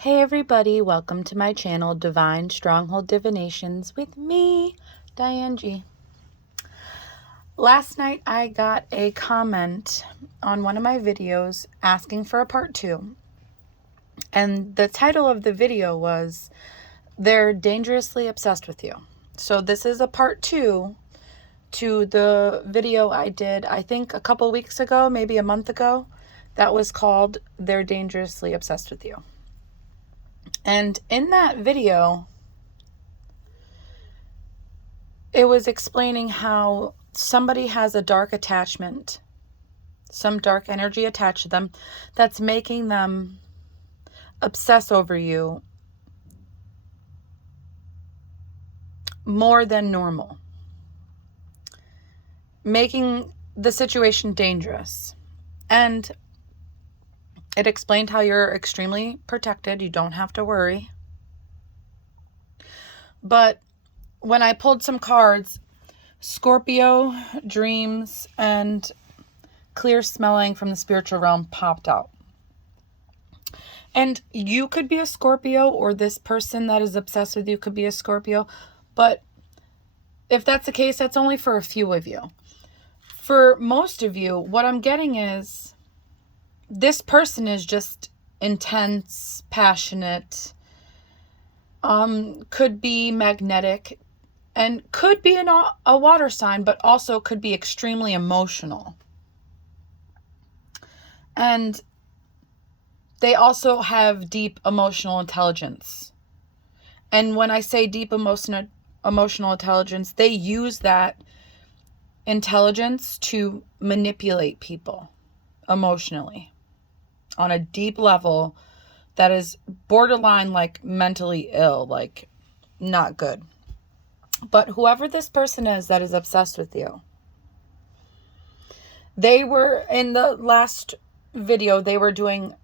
Hey everybody, welcome to my channel, Divine Stronghold Divinations with me, Diane G. Last night I got a comment on one of my videos asking for a part 2. And the title of the video was, They're Dangerously Obsessed with You. So this is a part 2 to the video I did, I think a couple weeks ago, maybe a month ago, that was called, They're Dangerously Obsessed with You. And in that video, it was explaining how somebody has a dark attachment, some dark energy attached to them, that's making them obsess over you more than normal, making the situation dangerous. And it explained how you're extremely protected. You don't have to worry. But when I pulled some cards, Scorpio, dreams, and clear smelling from the spiritual realm popped out. And you could be a Scorpio, or this person that is obsessed with you could be a Scorpio. But if that's the case, that's only for a few of you. For most of you, what I'm getting is this person is just intense, passionate, could be magnetic, and could be a water sign, but also could be extremely emotional. And they also have deep emotional intelligence. And when I say deep emotional intelligence, they use that intelligence to manipulate people emotionally on a deep level that is borderline like mentally ill, like not good. But whoever this person is that is obsessed with you, they were, in the last video, they were doing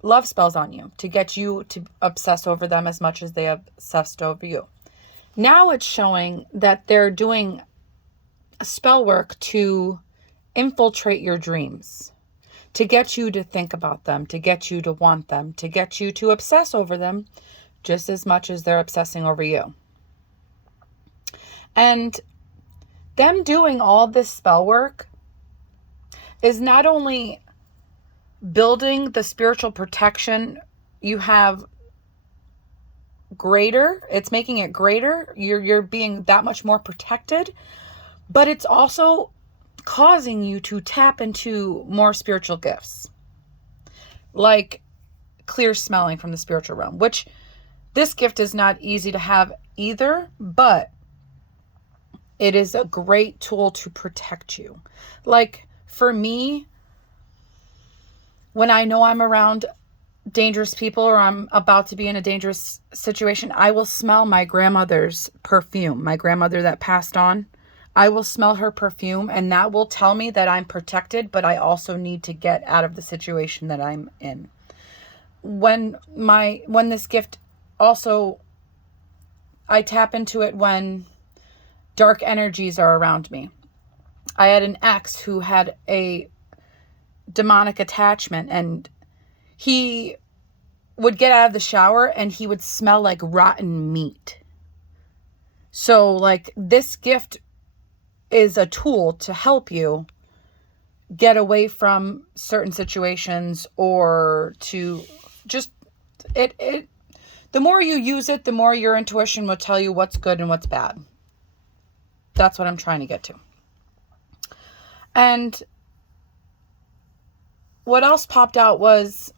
love spells on you to get you to obsess over them as much as they obsessed over you. Now it's showing that they're doing spell work to infiltrate your dreams, to get you to think about them, to get you to want them, to get you to obsess over them just as much as they're obsessing over you. And them doing all this spell work is not only building the spiritual protection you have greater, it's making it greater, you're being that much more protected, but it's also causing you to tap into more spiritual gifts, like clear smelling from the spiritual realm, which this gift is not easy to have either, but it is a great tool to protect you. Like for me, when I know I'm around dangerous people or I'm about to be in a dangerous situation, I will smell my grandmother's perfume, my grandmother that passed on. I will smell her perfume, and that will tell me that I'm protected, but I also need to get out of the situation that I'm in. When this gift also, I tap into it when dark energies are around me. I had an ex who had a demonic attachment, and he would get out of the shower and he would smell like rotten meat. So like this gift is a tool to help you get away from certain situations, or to just the more you use it, the more your intuition will tell you what's good and what's bad. That's what I'm trying to get to. And what else popped out was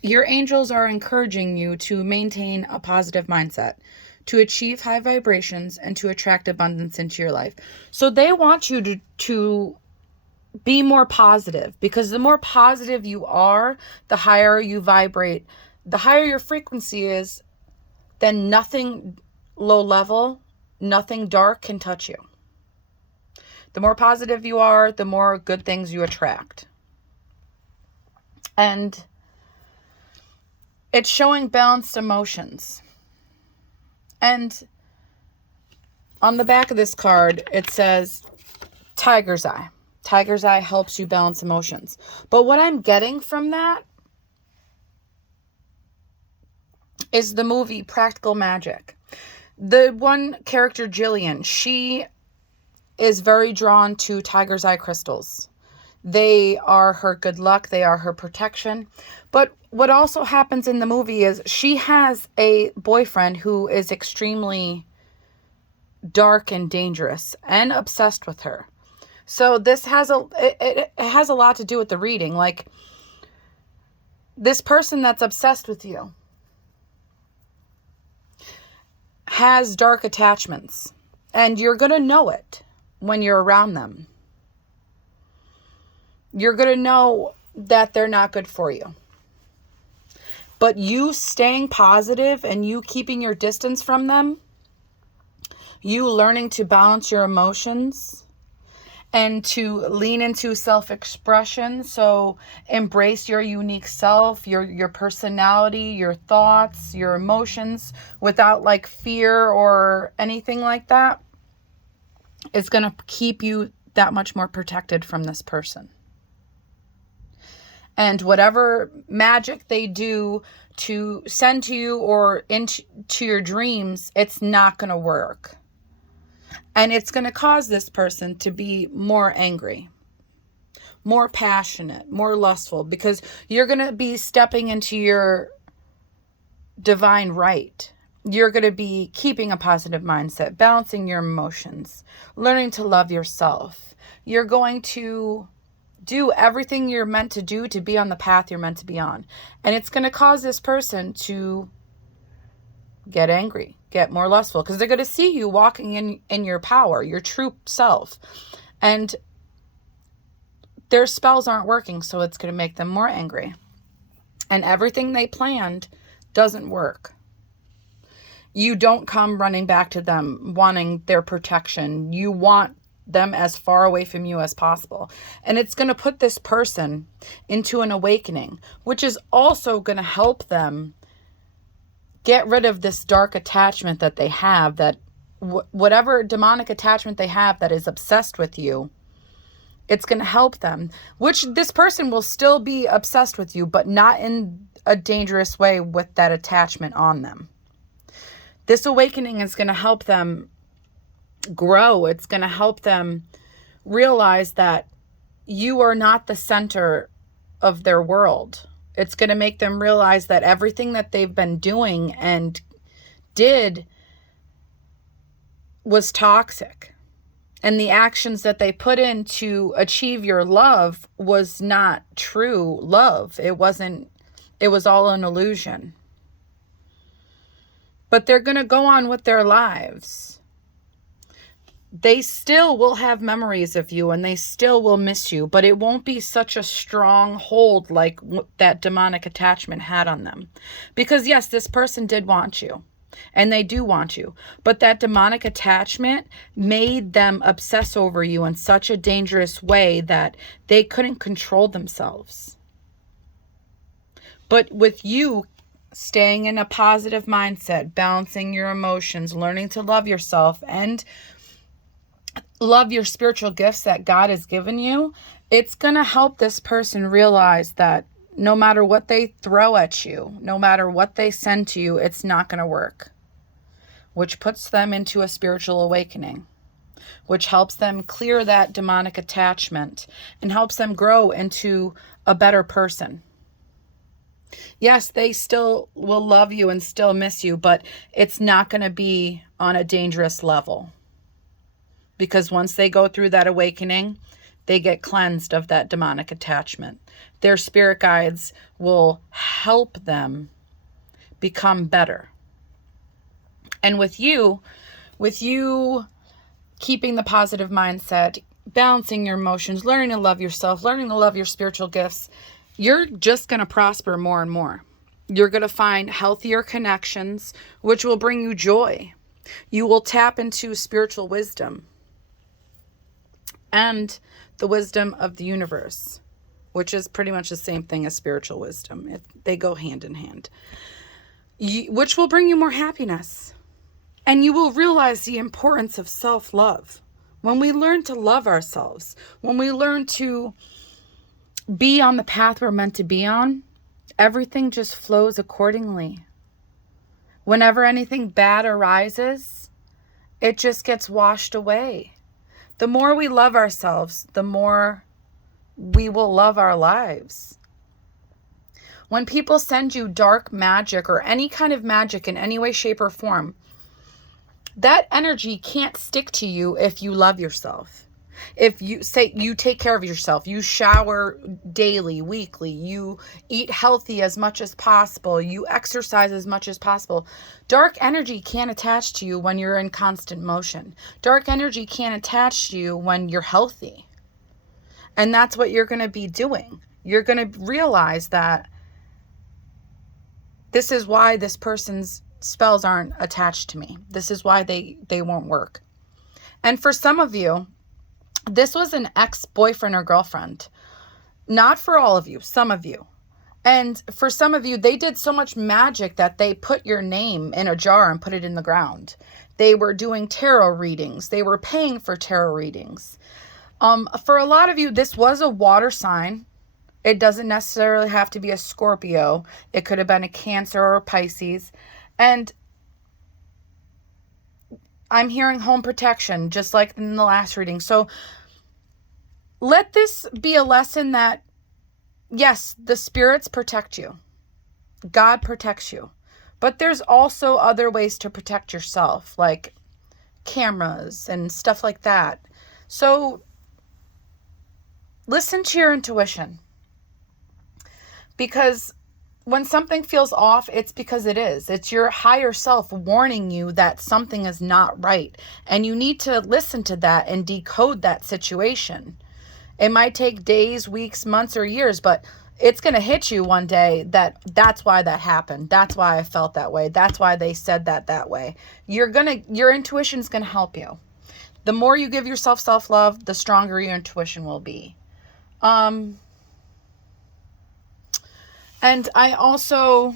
your angels are encouraging you to maintain a positive mindset, to achieve high vibrations, and to attract abundance into your life. So they want you to be more positive, because the more positive you are, the higher you vibrate. The higher your frequency is, then nothing low level, nothing dark can touch you. The more positive you are, the more good things you attract. And it's showing balanced emotions. And on the back of this card, it says Tiger's Eye. Tiger's Eye helps you balance emotions. But what I'm getting from that is the movie Practical Magic. The one character, Jillian, she is very drawn to tiger's eye crystals. They are her good luck. They are her protection. But what also happens in the movie is she has a boyfriend who is extremely dark and dangerous and obsessed with her. So this has it has a lot to do with the reading. Like, this person that's obsessed with you has dark attachments, and you're going to know it when you're around them. You're going to know that they're not good for you. But you staying positive and you keeping your distance from them, you learning to balance your emotions and to lean into self-expression. So embrace your unique self, your personality, your thoughts, your emotions without like fear or anything like that. It's going to keep you that much more protected from this person. And whatever magic they do to send to you or into your dreams, it's not going to work. And it's going to cause this person to be more angry, more passionate, more lustful, because you're going to be stepping into your divine right. You're going to be keeping a positive mindset, balancing your emotions, learning to love yourself. You're going to do everything you're meant to do to be on the path you're meant to be on. And it's going to cause this person to get angry, get more lustful, because they're going to see you walking in your power, your true self. And their spells aren't working, so it's going to make them more angry. And everything they planned doesn't work. You don't come running back to them wanting their protection. You want them as far away from you as possible. And it's going to put this person into an awakening, which is also going to help them get rid of this dark attachment that they have, that whatever demonic attachment they have that is obsessed with you, it's going to help them, which this person will still be obsessed with you, but not in a dangerous way with that attachment on them. This awakening is going to help them grow. It's going to help them realize that you are not the center of their world. It's going to make them realize that everything that they've been doing and did was toxic. And the actions that they put in to achieve your love was not true love. It was all an illusion. But they're going to go on with their lives. They still will have memories of you and they still will miss you, but it won't be such a strong hold like that demonic attachment had on them. Because yes, this person did want you and they do want you, but that demonic attachment made them obsess over you in such a dangerous way that they couldn't control themselves. But with you staying in a positive mindset, balancing your emotions, learning to love yourself and love your spiritual gifts that God has given you, it's going to help this person realize that no matter what they throw at you, no matter what they send to you, it's not going to work, which puts them into a spiritual awakening, which helps them clear that demonic attachment and helps them grow into a better person. Yes, they still will love you and still miss you, but it's not going to be on a dangerous level. Because once they go through that awakening, they get cleansed of that demonic attachment. Their spirit guides will help them become better. And with you keeping the positive mindset, balancing your emotions, learning to love yourself, learning to love your spiritual gifts, you're just going to prosper more and more. You're going to find healthier connections, which will bring you joy. You will tap into spiritual wisdom and the wisdom of the universe, which is pretty much the same thing as spiritual wisdom. They go hand in hand, which will bring you more happiness. And you will realize the importance of self-love. When we learn to love ourselves, when we learn to be on the path we're meant to be on, everything just flows accordingly. Whenever anything bad arises, it just gets washed away. The more we love ourselves, the more we will love our lives. When people send you dark magic or any kind of magic in any way, shape, or form, that energy can't stick to you if you love yourself. If you say you take care of yourself, you shower daily, weekly, you eat healthy as much as possible, you exercise as much as possible, dark energy can't attach to you when you're in constant motion. Dark energy can't attach to you when you're healthy. And that's what you're going to be doing. You're going to realize that this is why this person's spells aren't attached to me. This is why they won't work. And for some of you, this was an ex-boyfriend or girlfriend. Not for all of you, some of you. And for some of you, they did so much magic that they put your name in a jar and put it in the ground. They were doing tarot readings. They were paying for tarot readings. For a lot of you, this was a water sign. It doesn't necessarily have to be a Scorpio. It could have been a Cancer or a Pisces. And I'm hearing home protection, just like in the last reading. So let this be a lesson that, yes, the spirits protect you. God protects you. But there's also other ways to protect yourself, like cameras and stuff like that. So listen to your intuition. Because when something feels off, it's because it is. It's your higher self warning you that something is not right. And you need to listen to that and decode that situation. It might take days, weeks, months, or years, but it's going to hit you one day that's why that happened. That's why I felt that way. That's why they said that way. Your intuition's going to help you. The more you give yourself self-love, the stronger your intuition will be. And I also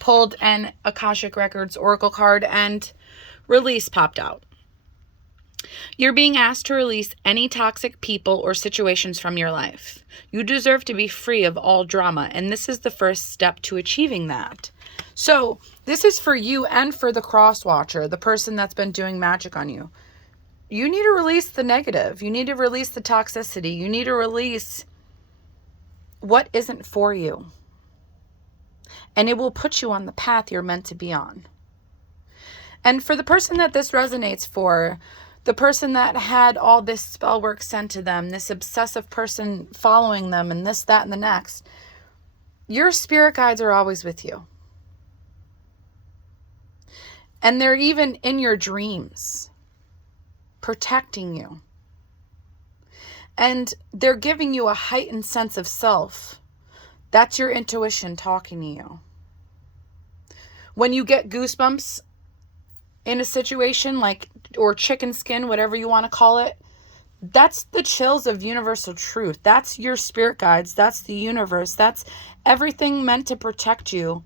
pulled an Akashic Records Oracle card and release popped out. You're being asked to release any toxic people or situations from your life. You deserve to be free of all drama, and this is the first step to achieving that. So this is for you and for the cross watcher, the person that's been doing magic on you. You need to release the negative. You need to release the toxicity. You need to release what isn't for you. And it will put you on the path you're meant to be on. And for the person that this resonates for, the person that had all this spell work sent to them, this obsessive person following them, and this, that, and the next, your spirit guides are always with you. And they're even in your dreams, protecting you. And they're giving you a heightened sense of self. That's your intuition talking to you. When you get goosebumps in a situation like, or chicken skin, whatever you want to call it, that's the chills of universal truth. That's your spirit guides. That's the universe. That's everything meant to protect you,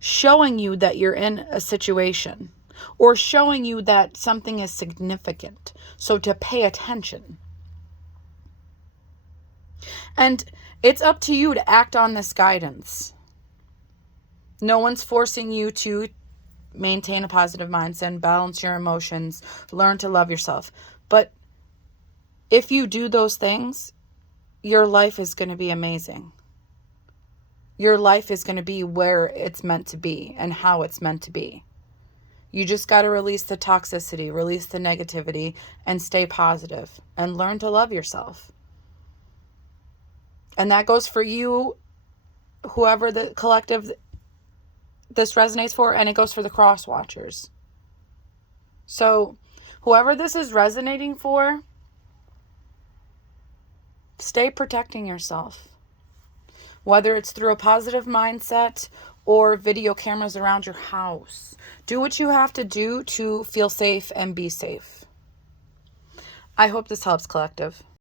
showing you that you're in a situation or showing you that something is significant. So to pay attention. And it's up to you to act on this guidance. No one's forcing you to maintain a positive mindset, balance your emotions, learn to love yourself. But if you do those things, your life is going to be amazing. Your life is going to be where it's meant to be and how it's meant to be. You just got to release the toxicity, release the negativity, and stay positive and learn to love yourself. And that goes for you, whoever the collective this resonates for, and it goes for the cross watchers. So whoever this is resonating for, stay protecting yourself. Whether it's through a positive mindset or video cameras around your house. Do what you have to do to feel safe and be safe. I hope this helps, collective.